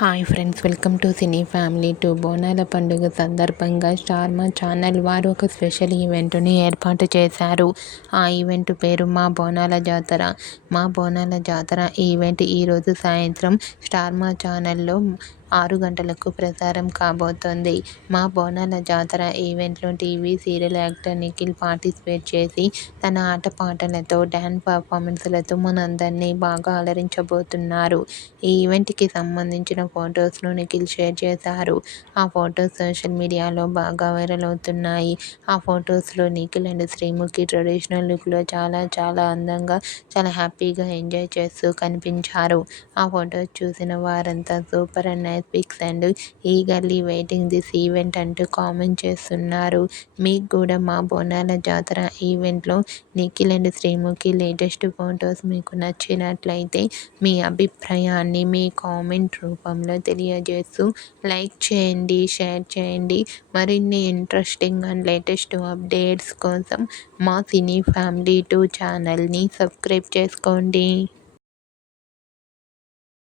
Hi friends, welcome to cine family two. బోనాల పండుగ సందర్భంగా స్టార్ మా ఛానల్ వారు ఒక స్పెషల్ ఈవెంట్ని ఏర్పాటు చేశారు. ఆ ఈవెంట్ పేరు మా బోనాల జాతర. మా బోనాల జాతర ఈవెంట్ ఈరోజు సాయంత్రం స్టార్ మా ఛానల్లో 6 గంటలకు ప్రసారం కాబోతోంది. మా బోనాల జాతర ఈవెంట్లో TV serial actor Nikhil participate చేసి తన ఆటపాటలతో, డ్యాన్స్ పర్ఫార్మెన్స్లతో మనందరినీ బాగా అలరించబోతున్నారు. ఈ ఈవెంట్కి సంబంధించిన ఫొటోస్ను నిఖిల్ షేర్ చేశారు. ఆ ఫొటోస్ సోషల్ మీడియాలో బాగా వైరల్ అవుతున్నాయి. ఆ ఫొటోస్లో నిఖిల్ అండ్ శ్రీముఖి ట్రెడిషనల్ లుక్లో చాలా అందంగా, చాలా హ్యాపీగా ఎంజాయ్ చేస్తూ కనిపించారు. ఆ ఫొటోస్ చూసిన వారంతా super and nice pics and eagerly waiting this event అంటూ కామెంట్ చేస్తున్నారు. మీకు కూడా మా బోనాల జాతర ఈవెంట్లో Nikhil and Sreemukhi latest photos మీకు నచ్చినట్లయితే మీ అభిప్రాయాన్ని మీ కామెంట్ రూపంలో తెలియజేస్తూ లైక్ చేయండి, షేర్ చేయండి. మరిన్ని ఇంట్రెస్టింగ్ అండ్ లేటెస్ట్ అప్డేట్స్ కోసం మా సినీ ఫ్యామిలీ 2 ఛానల్ని సబ్స్క్రైబ్ చేసుకోండి.